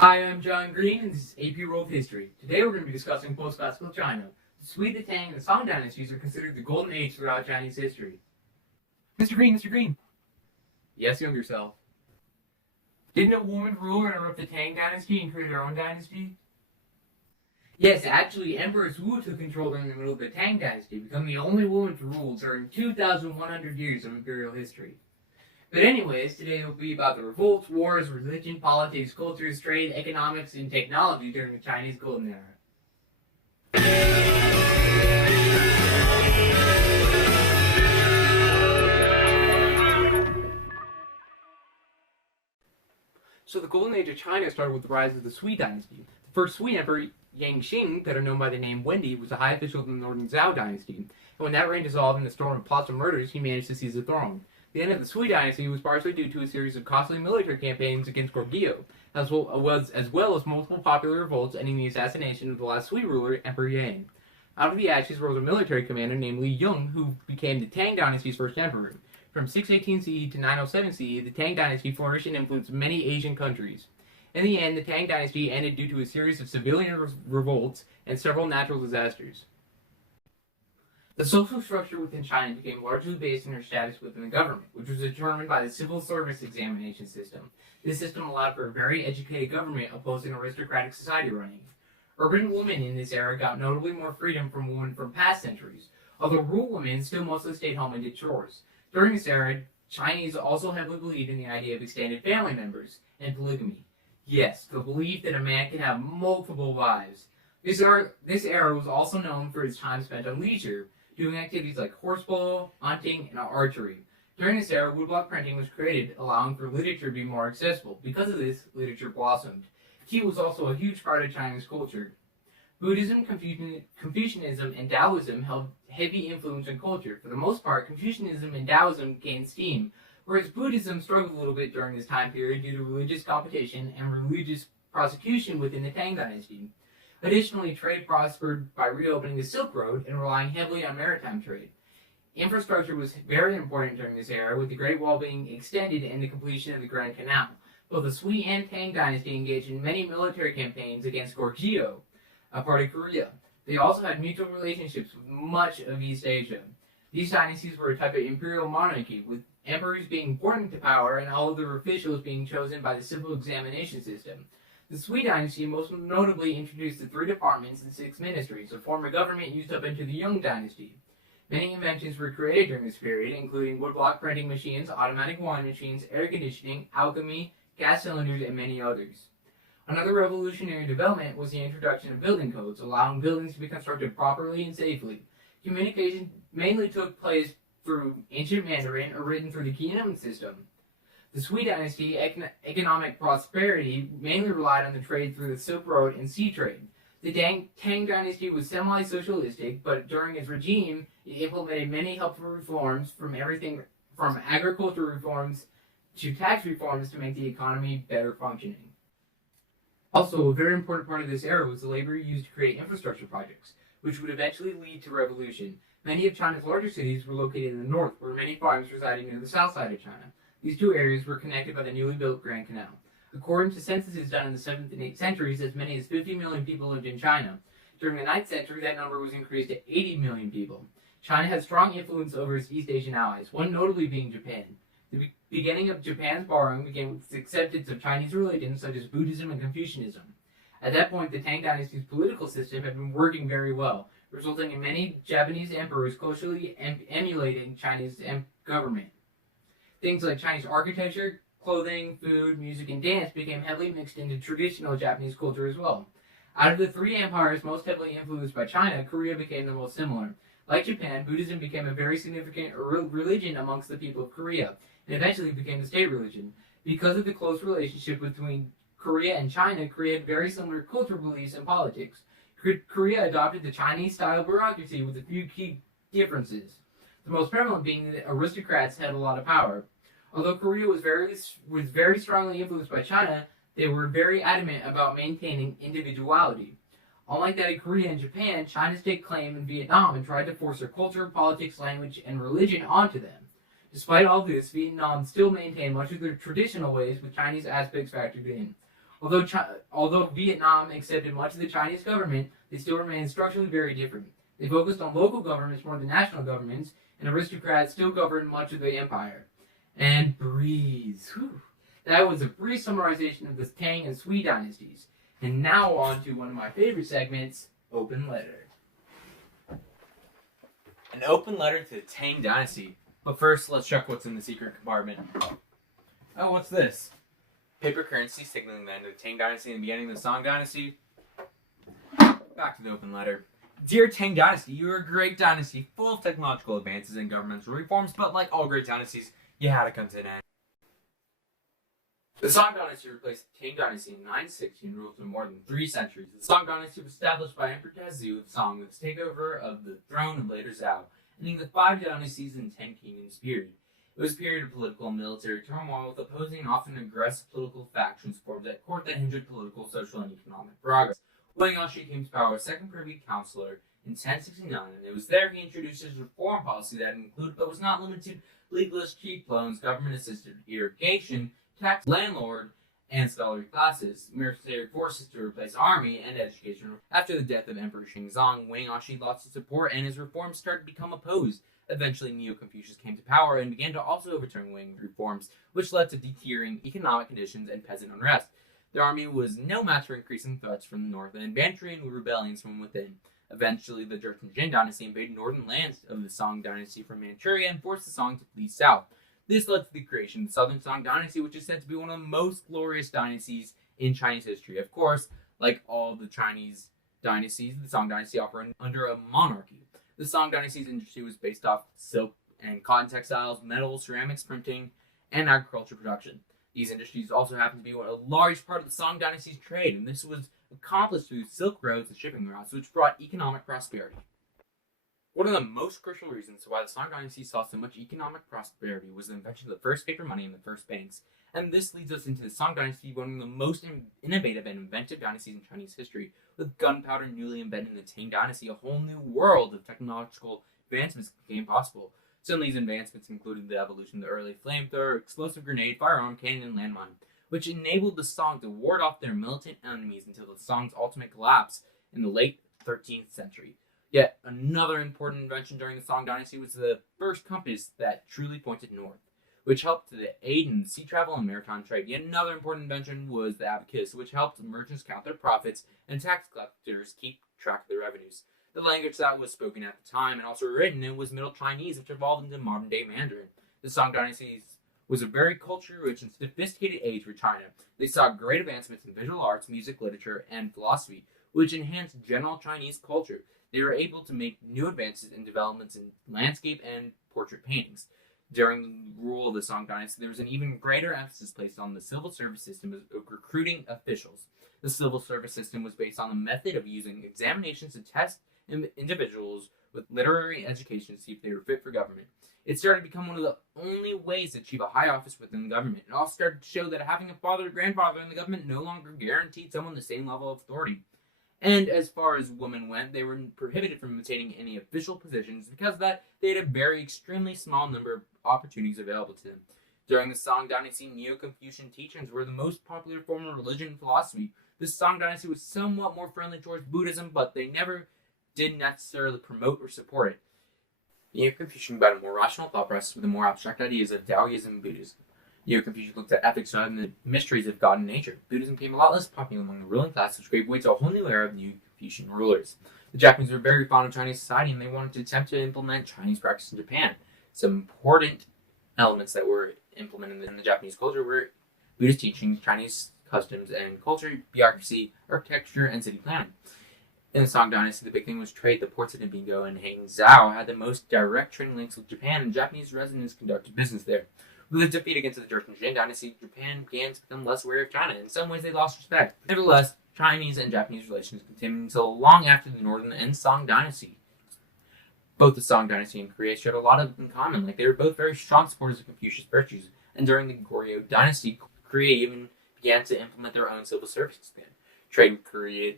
Hi, I'm John Green, and this is AP World History. Today we're going to be discussing post-classical China. The Sui, the Tang, and the Song dynasties are considered the golden age throughout Chinese history. Mr. Green. Yes, younger self. Didn't a woman rule and interrupt the Tang dynasty and create her own dynasty? Yes, actually, Empress Wu took control during the middle of the Tang dynasty, becoming the only woman to rule during 2,100 years of imperial history. But anyways, today will be about the revolts, wars, religion, politics, cultures, trade, economics, and technology during the Chinese Golden Era. So the Golden Age of China started with the rise of the Sui dynasty. The first Sui emperor, Yang Xing, better known by the name Wendi, was a high official of the Northern Zhao dynasty. And when that reign dissolved in a storm of plots and murders, he managed to seize the throne. The end of the Sui dynasty was partially due to a series of costly military campaigns against Goryeo, as well as multiple popular revolts ending the assassination of the last Sui ruler, Emperor Yang. Out of the ashes rose a military commander named Li Yong, who became the Tang dynasty's first emperor. From 618 CE to 907 CE, the Tang dynasty flourished and influenced many Asian countries. In the end, the Tang dynasty ended due to a series of civilian revolts and several natural disasters. The social structure within China became largely based on her status within the government, which was determined by the civil service examination system. This system allowed for a very educated government opposing aristocratic society running. Urban women in this era got notably more freedom from women from past centuries, although rural women still mostly stayed home and did chores. During this era, Chinese also heavily believed in the idea of extended family members and polygamy. Yes, the belief that a man can have multiple wives. This era was also known for its time spent on leisure, doing activities like horse polo, hunting, and archery. During this era, woodblock printing was created, allowing for literature to be more accessible. Because of this, literature blossomed. Tea was also a huge part of Chinese culture. Buddhism, Confucianism, and Taoism held heavy influence on culture. For the most part, Confucianism and Taoism gained steam, whereas Buddhism struggled a little bit during this time period due to religious competition and religious prosecution within the Tang dynasty. Additionally, trade prospered by reopening the Silk Road and relying heavily on maritime trade. Infrastructure was very important during this era, with the Great Wall being extended and the completion of the Grand Canal. Both the Sui and Tang dynasty engaged in many military campaigns against Goryeo, a part of Korea. They also had mutual relationships with much of East Asia. These dynasties were a type of imperial monarchy, with emperors being important to power and all of their officials being chosen by the civil examination system. The Sui dynasty most notably introduced the 3 departments and 6 ministries, a form of government used up into the Yuan dynasty. Many inventions were created during this period, including woodblock printing machines, automatic wine machines, air conditioning, alchemy, gas cylinders, and many others. Another revolutionary development was the introduction of building codes, allowing buildings to be constructed properly and safely. Communication mainly took place through ancient Mandarin or written through the Kinun system. The Sui dynasty economic prosperity mainly relied on the trade through the Silk Road and sea trade. The Tang dynasty was semi-socialistic, but during its regime, it implemented many helpful reforms, from everything from agriculture reforms to tax reforms to make the economy better functioning. Also, a very important part of this era was the labor used to create infrastructure projects, which would eventually lead to revolution. Many of China's larger cities were located in the north, where many farms resided near the south side of China. These 2 areas were connected by the newly built Grand Canal. According to censuses done in the 7th and 8th centuries, as many as 50 million people lived in China. During the 9th century, that number was increased to 80 million people. China had strong influence over its East Asian allies, one notably being Japan. The beginning of Japan's borrowing began with its acceptance of Chinese religions such as Buddhism and Confucianism. At that point, the Tang dynasty's political system had been working very well, resulting in many Japanese emperors closely emulating Chinese government. Things like Chinese architecture, clothing, food, music, and dance became heavily mixed into traditional Japanese culture as well. Out of the 3 empires most heavily influenced by China, Korea became the most similar. Like Japan, Buddhism became a very significant religion amongst the people of Korea, and eventually became the state religion. Because of the close relationship between Korea and China, Korea had very similar cultural beliefs and politics. Korea adopted the Chinese-style bureaucracy with a few key differences. The most prevalent being that aristocrats had a lot of power. Although Korea was very strongly influenced by China, they were very adamant about maintaining individuality. Unlike that of Korea and Japan, China staked claim in Vietnam and tried to force their culture, politics, language, and religion onto them. Despite all this, Vietnam still maintained much of their traditional ways with Chinese aspects factored in. Although Vietnam accepted much of the Chinese government, they still remained structurally very different. They focused on local governments more than national governments, and aristocrats still governed much of the empire. And breeze. Whew. That was a brief summarization of the Tang and Sui dynasties. And now on to one of my favorite segments, Open Letter. An open letter to the Tang Dynasty. But first, let's check what's in the secret compartment. Oh, what's this? Paper currency signaling the end of the Tang Dynasty and the beginning of the Song Dynasty. Back to the open letter. Dear Tang Dynasty, you are a great dynasty, full of technological advances and governmental reforms, but like all great dynasties, you had to come to an end. The Song Dynasty replaced the Tang Dynasty in 960 and ruled for more than 3 centuries. The Song Dynasty was established by Emperor Taizong of Song with his takeover of the throne of later Zhao, ending the 5 dynasties and 10 kingdoms period. It was a period of political and military turmoil with opposing and often aggressive political factions formed at court that hindered political, social, and economic progress. Wang Yashi came to power as second privy councillor in 1069, and it was there he introduced his reform policy that included, but was not limited, legalist cheap loans, government-assisted irrigation, tax landlord, and scholarly classes, mercenary forces to replace army, and education. After the death of Emperor Xingzong, Wang Yashi lost his support, and his reforms started to become opposed. Eventually, Neo-Confucius came to power and began to also overturn Wang's reforms, which led to deteriorating economic conditions and peasant unrest. The army was no match for increasing threats from the north and bantering and rebellions from within. Eventually, the Jurchen Jin dynasty invaded northern lands of the Song dynasty from Manchuria and forced the Song to flee south. This led to the creation of the Southern Song dynasty, which is said to be one of the most glorious dynasties in Chinese history. Of course, like all the Chinese dynasties, the Song dynasty operated under a monarchy. The Song dynasty's industry was based off silk and cotton textiles, metal, ceramics, printing, and agriculture production. These industries also happened to be a large part of the Song dynasty's trade, and this was accomplished through silk roads and shipping routes, which brought economic prosperity. One of the most crucial reasons why the Song dynasty saw so much economic prosperity was the invention of the first paper money and the first banks. And this leads us into the Song dynasty, one of the most innovative and inventive dynasties in Chinese history. With gunpowder newly invented in the Tang dynasty, a whole new world of technological advancements became possible. Some of these advancements included the evolution of the early flamethrower, explosive grenade, firearm, cannon, and landmine, which enabled the Song to ward off their militant enemies until the Song's ultimate collapse in the late 13th century. Yet another important invention during the Song dynasty was the first compass that truly pointed north, which helped to aid in sea travel and maritime trade. Yet another important invention was the abacus, which helped merchants count their profits and tax collectors keep track of their revenues. The language that was spoken at the time and also written in was Middle Chinese, which evolved into modern-day Mandarin. The Song dynasty was a very culture-rich and sophisticated age for China. They saw great advancements in visual arts, music, literature, and philosophy, which enhanced general Chinese culture. They were able to make new advances in developments in landscape and portrait paintings. During the rule of the Song dynasty, there was an even greater emphasis placed on the civil service system of recruiting officials. The civil service system was based on the method of using examinations to test individuals with literary education to see if they were fit for government. It started to become one of the only ways to achieve a high office within the government. It also started to show that having a father or grandfather in the government no longer guaranteed someone the same level of authority. And as far as women went, they were prohibited from attaining any official positions because of that they had a very extremely small number of opportunities available to them. During the Song dynasty, Neo-Confucian teachings were the most popular form of religion and philosophy. The Song dynasty was somewhat more friendly towards Buddhism, but they never did necessarily promote or support it. Neo-Confucian combined a more rational thought process with the more abstract ideas of Taoism and Buddhism. Neo-Confucius looked at ethics rather than the mysteries of God and nature. Buddhism became a lot less popular among the ruling class, which gave way to a whole new era of Neo-Confucian rulers. The Japanese were very fond of Chinese society, and they wanted to attempt to implement Chinese practice in Japan. Some important elements that were implemented in the Japanese culture were Buddhist teachings, Chinese customs and culture, bureaucracy, architecture, and city planning. In the Song dynasty, the big thing was trade. The ports of Nabingo and Hangzhou had the most direct trading links with Japan, and Japanese residents conducted business there. With the defeat against the Jurchen Jin dynasty, Japan began to become less wary of China. In some ways, they lost respect. Nevertheless, Chinese and Japanese relations continued until long after the Northern and Song dynasty. Both the Song dynasty and Korea shared a lot in common. They were both very strong supporters of Confucius virtues. And during the Goryeo dynasty, Korea even began to implement their own civil service system. Trade with Korea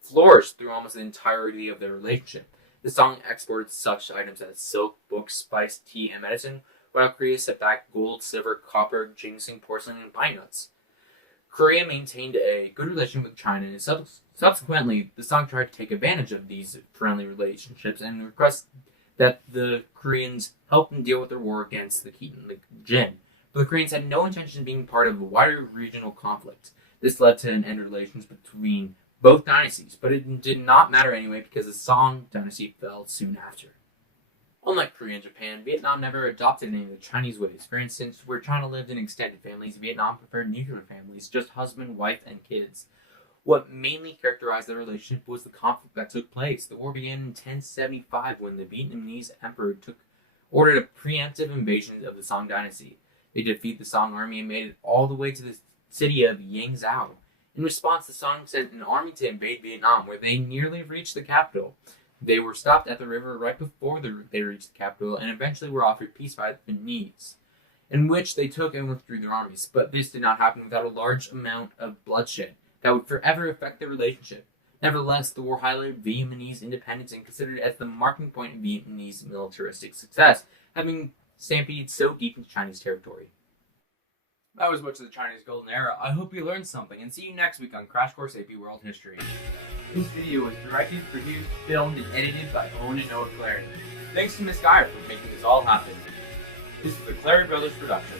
flourished through almost the entirety of their relationship. The Song exported such items as silk, books, spice, tea, and medicine, while Korea sent back gold, silver, copper, ginseng, porcelain, and pine nuts. Korea maintained a good relation with China, and subsequently, the Song tried to take advantage of these friendly relationships and request that the Koreans help them deal with their war against the Jin. But the Koreans had no intention of being part of a wider regional conflict. This led to an end of relations between both dynasties, but it did not matter anyway because the Song dynasty fell soon after. Unlike Korea and Japan, Vietnam never adopted any of the Chinese ways. For instance, where China lived in extended families, Vietnam preferred nuclear families, just husband, wife, and kids. What mainly characterized their relationship was the conflict that took place. The war began in 1075 when the Vietnamese emperor ordered a preemptive invasion of the Song dynasty. They defeated the Song army and made it all the way to the city of Yangzhou. In response, the Song sent an army to invade Vietnam, where they nearly reached the capital. They were stopped at the river right before they reached the capital, and eventually were offered peace by the Vietnamese, in which they took and withdrew their armies. But this did not happen without a large amount of bloodshed that would forever affect their relationship. Nevertheless, the war highlighted Vietnamese independence and considered it as the marking point of Vietnamese militaristic success, having stampeded so deep into Chinese territory. That was much of the Chinese Golden Era. I hope you learned something, and see you next week on Crash Course AP World History. This video was directed, produced, filmed, and edited by Owen and Noah Clary. Thanks to Miss Geyer for making this all happen. This is a Clary Brothers production.